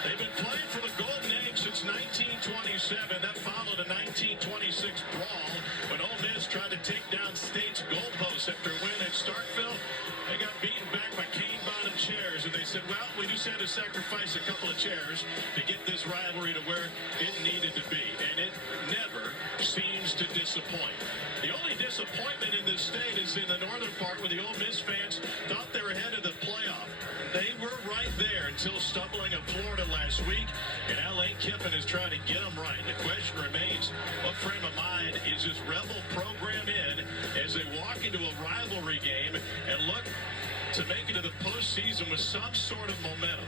They've been playing for the Golden Egg since 1927. That followed a 1926 brawl when Ole Miss tried to take down State's goalposts after a win at Starkville. They got beaten back by cane-bottom chairs, and they said, well, we just had to sacrifice a couple of chairs to get this rivalry to where it needed to be, and it never seems to disappoint. The only disappointment in this state is in the northern part where the Ole Miss fans thought they were headed to the playoff. They were right there until stumbling in Florida last week, and Lane Kiffin is trying to get them right. The question remains, what frame of mind is this Rebel program in as they walk into a rivalry game and look to make it to the postseason with some sort of momentum?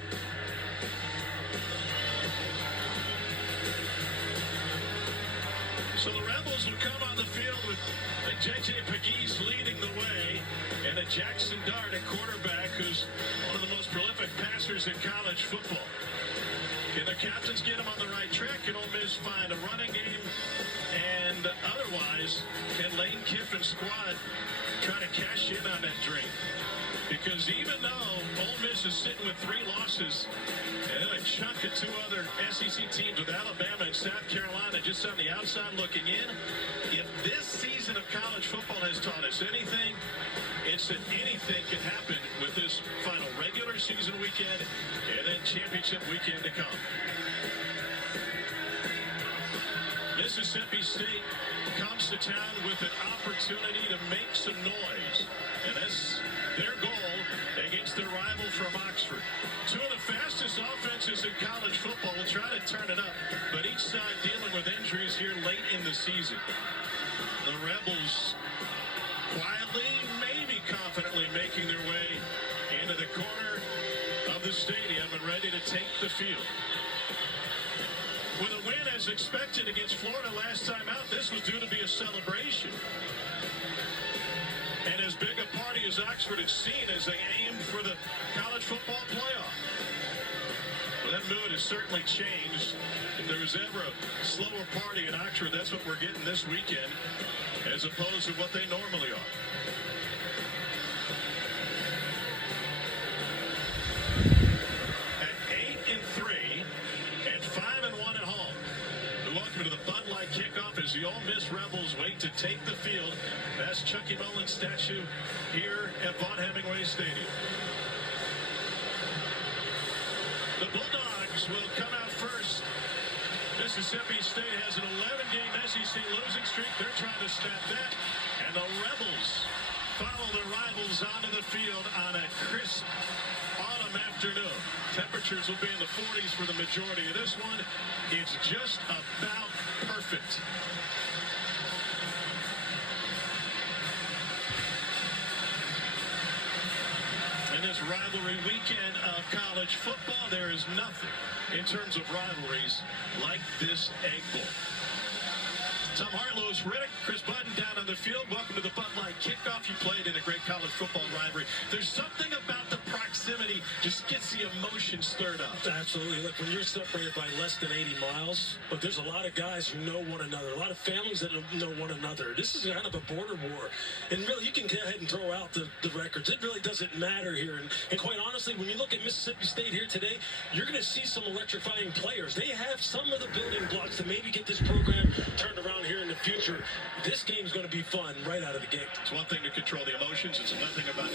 So the Rebels will come on the field with J.J. Pegues leading the way and a Jackson Dart at quarterback who's one of the most prolific passers in college football. Can the captains get him on the right track? Can Ole Miss find a running game? And otherwise, can Lane Kiffin's squad try to cash in on that dream? Because even though Ole Miss is sitting with 3 losses and then a chunk of 2 other SEC teams with Alabama and South Carolina just on the outside looking in, if this season of college football has taught us anything, it's that anything can happen with this final regular season weekend and then championship weekend to come. Mississippi State comes to town with an opportunity to make some noise, and that's their goal against their rival from Oxford. 2 of the fastest offenses in college football will try to turn it up, but each side dealing with injuries here late in the season. The Rebels quietly, maybe confidently making their way into the corner of the stadium and ready to take the field. With a win as expected against Florida last time out, this was due to be a celebration. And as big a party as Oxford had seen as they aimed for the college football playoff. Well, that mood has certainly changed. If there was ever a slower party in Oxford, that's what we're getting this weekend, as opposed to what they normally are. At 8-3 and 5-1 at home. Welcome to the Bud Light kickoff as the Ole Miss Rebels wait to take the field. That's Chucky Mullins statue here at Vaught Hemingway Stadium. The Bulldogs will come out first. Mississippi State has an 11-game SEC losing streak. They're trying to snap that. And the Rebels follow their rivals onto the field on a crisp autumn afternoon. Temperatures will be in the 40s for the majority of this one. It's just about perfect. In this rivalry weekend of college football, there is nothing in terms of rivalries like this Egg Bowl. Tom Hartlow, Riddick, Chris Budden down on the field. Welcome to the Bud Light kickoff. You played in a great college football rivalry. There's something about the proximity just gets the emotion stirred up. Absolutely. Look, when you're separated by less than 80 miles, but there's a lot of guys who know one another, a lot of families that know one another. This is kind of a border war. And really, you can go ahead and throw out the records. It really doesn't matter here. And quite honestly, when you look at Mississippi State here today, you're going to see some electrifying players. They have some of the building blocks to maybe get this program turned around here in the future. This game's going to be fun right out of the gate. It's one thing to control the emotions. It's another thing about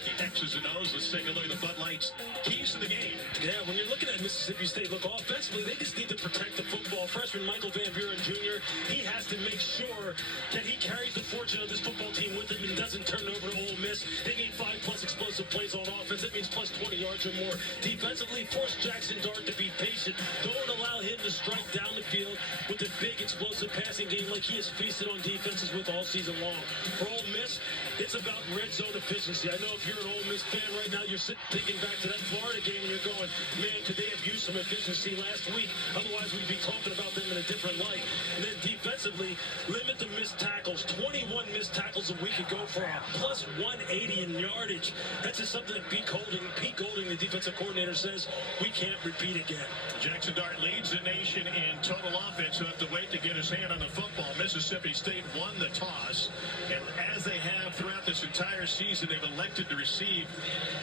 the X's and O's. Let's take a look at the Bud Light's keys to the game. Yeah, when you're looking at Mississippi State, look, offensively, they just need to protect the football. Freshman Michael Van Buren Jr., he has to make sure that he carries the fortune of this football team with him and doesn't turn it over to Ole Miss. They need 5+ explosive plays on offense. That means plus 20 yards or more. Defensively, force Jackson Dart to be patient. Don't allow him to strike down the field with a big explosive passing game like he has feasted on defenses with all season long. For Ole Miss, it's about red zone efficiency. I know if you're an Ole Miss fan right now, you're thinking back to that Florida game and you're going, man, could they have used some efficiency last week? Otherwise, we'd be talking about them in a different light. And then defensively, limit the missed tackles. 21 missed tackles a week ago for a plus 180 in yardage. That's just something that Pete Golding, the defensive coordinator says we can't repeat again. Jackson Dart leads the nation in total offense. He'll have to wait to get his hand on the football. Mississippi State won the toss, and as they have throughout this entire season, they've elected to receive.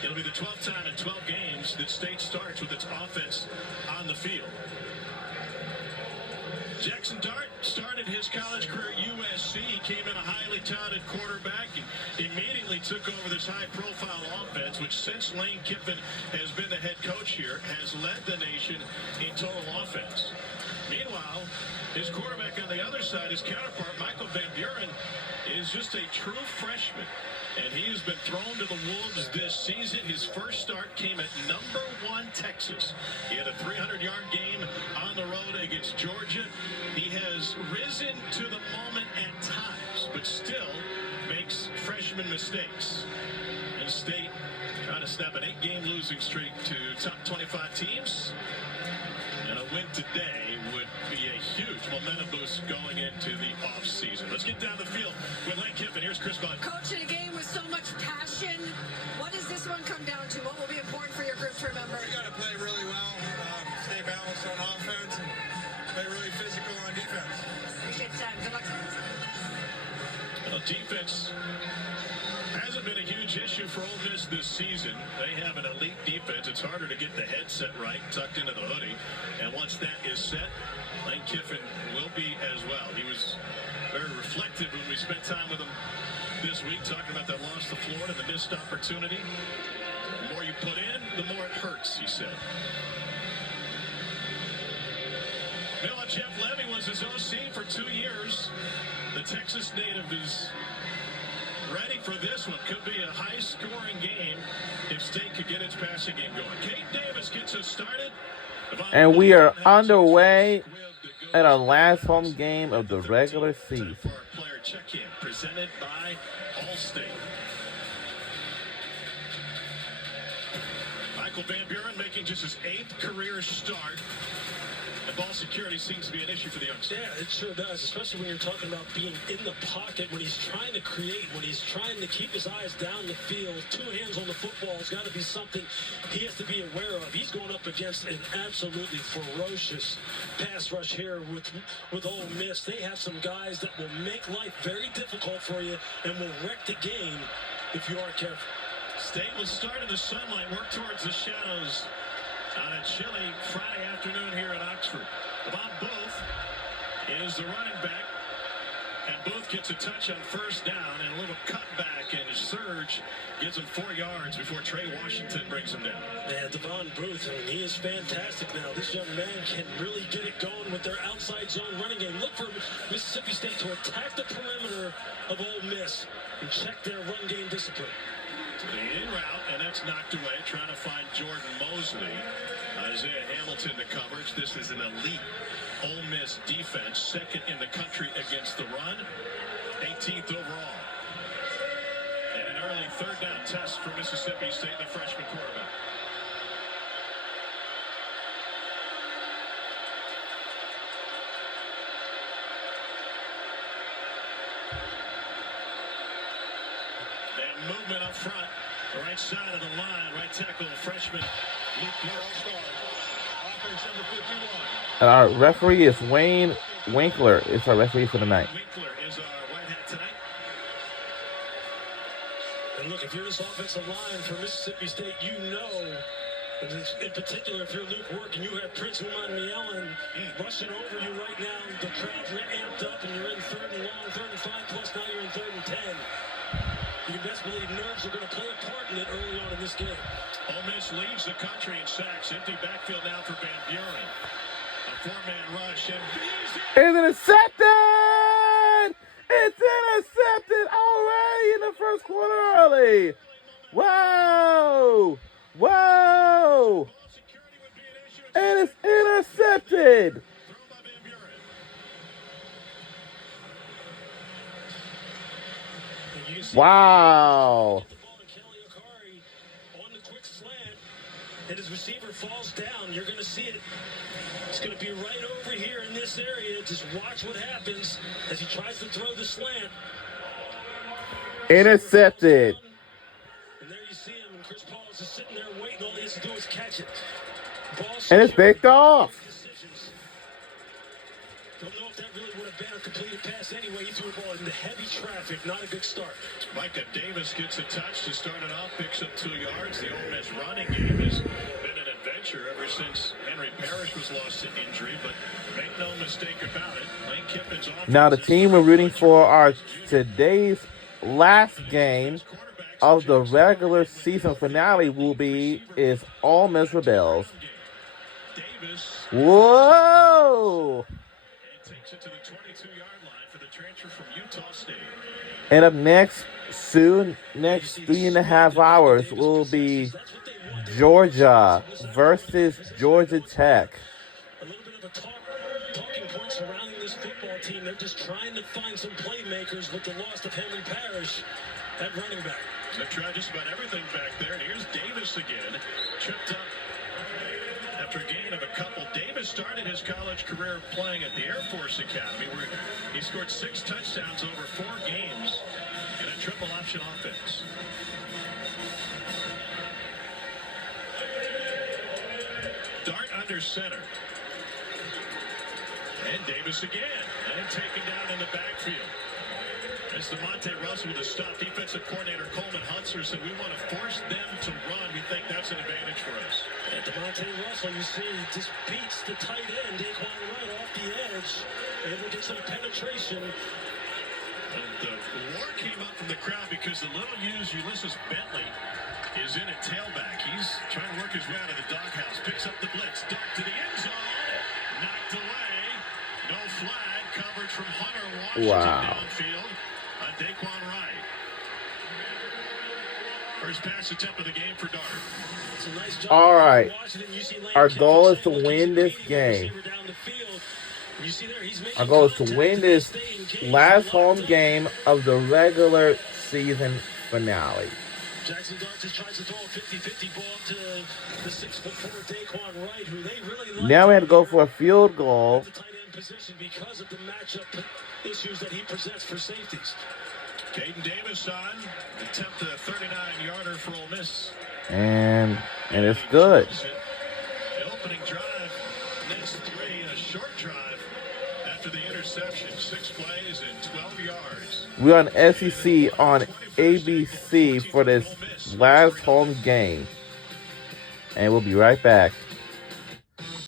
It'll be the 12th time in 12 games that State starts with its offense on the field. Jackson Dart started his college career at USC. He came in a highly touted quarterback and immediately took over this high-profile offense, which since Lane Kiffin has been the head coach here, has led the nation in total offense. Meanwhile, his quarterback on the other side, his counterpart, Michael Van Buren, is just a true freshman. And he has been thrown to the wolves this season. His first start came at number 1 Texas. He had a 300-yard game on the road against Georgia. He has risen to the moment at times, but still makes freshman mistakes. And State trying to snap an 8-game losing streak to top 25 teams. And a win today would be a huge momentum boost going into the offseason. Let's get down the field with Lane Kiffin. Here's Chris Bud. Coach, in a game with so much passion, what does this one come down to? What will be important for your group to remember? We got to play really well, stay balanced on offense, and play really physical on defense. Appreciate the time. Good luck. Well, defense hasn't been a huge issue for Ole Miss this season. They have an elite defense. It's harder to get the headset right, tucked into the hoodie. And once that is set, Lane Kiffin will be as well. He was very reflective when we spent time with him this week, talking about that loss to Florida, the missed opportunity. The more you put in, the more it hurts, he said. Meanwhile, Jeff Levy was his OC for 2 years. The Texas native is ready for this one. Could be a high-scoring game if State could get its passing game going. Kate Davis gets us started. And we are underway at our last home game of the regular season. Player check-in presented by Allstate. Michael Van Buren making just his 8th career start. And ball security seems to be an issue for the youngster. Yeah, it sure does, especially when you're talking about being in the pocket, when he's trying to create, when he's trying to keep his eyes down the field. 2 hands on the football has got to be something he has to be aware of. He's going up against an absolutely ferocious pass rush here with Ole Miss. They have some guys that will make life very difficult for you and will wreck the game if you aren't careful. State will start in the sunlight, work towards the shadows on a chilly Friday afternoon here in Oxford. Bob Booth is the running back, and Booth gets a touch on first down and a little cutback, and Surge gives him 4 yards before Trey Washington brings him down. Yeah, Devon Booth, I mean, he is fantastic now. This young man can really get it going with their outside zone running game. Look for Mississippi State to attack the perimeter of Ole Miss and check their run game discipline. The in route, and that's knocked away, trying to find Jordan Mosley. Isaiah Hamilton the coverage. This is an elite Ole Miss defense, 2nd in the country against the run, 18th overall. And an early 3rd down test for Mississippi State, the freshman quarterback. And movement up front, the right side of the line, right tackle, freshman Luke Burrow. Offense number 51. And our referee is Wayne Winkler. It's our referee for the night. Winkler is our white hat tonight. And look, if you're this offensive line for Mississippi State, you know, in particular, if you're Luke Work and you have Prince Umanmielen rushing over you right now, the crowd's amped up and you're in 3rd and long, 3rd and 5, plus now you're in 3rd and 10. You can best believe nerves are going to play a part in it early on in this game. Ole Miss leads the country in sacks. Empty backfield now for Van Buren. A 4-man rush. And It's intercepted! It's intercepted already in the first quarter early. Whoa! Whoa! And it's intercepted. thrown by Van Buren. And you can see Wow. the ball to Kelly Akari on the quick slant, and his receiver falls down. You're going to see it. It's going to be right over here in this area. Just watch what happens as he tries to throw the slant. Intercepted. And there you see him, and Chris Paul just sitting there waiting. All he has to do is catch it. Ball And it's picked off. decisions. Don't know if that really would have been a completed pass anyway. He threw the ball into heavy traffic. Not a good start. Micah Davis gets a touch to start it off, picks up 2 yards. The Ole Miss running game has been an adventure ever since Henry Parrish was lost to injury, but make no mistake about it, Lane Kiffin's offense. Now the team we're rooting for are today's last game of the regular season finale is Ole Miss Rebels. Davis Whoa! takes it to the 22-yard line for the transfer from Utah State. And up next, next 3.5 hours will be Georgia versus Georgia Tech. A little bit of a talking point surrounding this football team. They're just trying to find some playmakers with the loss of Henry Parrish at running back. They've tried just about everything back there, and here's Davis again, tripped up after a gain of a couple. Davis started his college career playing at the Air Force Academy, where he scored 6 touchdowns over 4 games in a triple option offense. Dart under center. And Davis again, and taken down in the backfield. As DeMonte Russell with a stop, defensive coordinator Coleman Hunter said, we want to force them to run. We think that's an advantage for us. And DeMonte Russell, you see, just beats the tight end, Daquan Wright, off the edge. Able to get some penetration. And the roar came up from the crowd because the little used Ulysses Bentley is in at tailback. He's trying to work his way out of the doghouse. Picks up the blitz. Dunk to the end zone. Knocked away. No flag. Coverage from Hunter Washington downfield on Daquan Wright. First pass attempt of the game for Dart. It's a nice job. All right. Washington, you see Lane Our Kiffin goal is to saying, look, win he's this beating the game. receiver down the field. You see there, he's making Our goal is to contact win to this stay engaged. last Locked home up. game of the regular season finale. Jackson Dart just tries to throw a 50-50 ball to the 6'4" Daquan Wright, who they really like. Now we have to go for a field goal. At the tight end position because of the matchup issues that he presents for safeties. Caden Davis on. Attempt a 39-yarder for Ole Miss. And it's good. The opening drive, next 3, a short drive after the interception. 6 plays and 12 yards. We're on SEC on ABC for this last home game. And we'll be right back.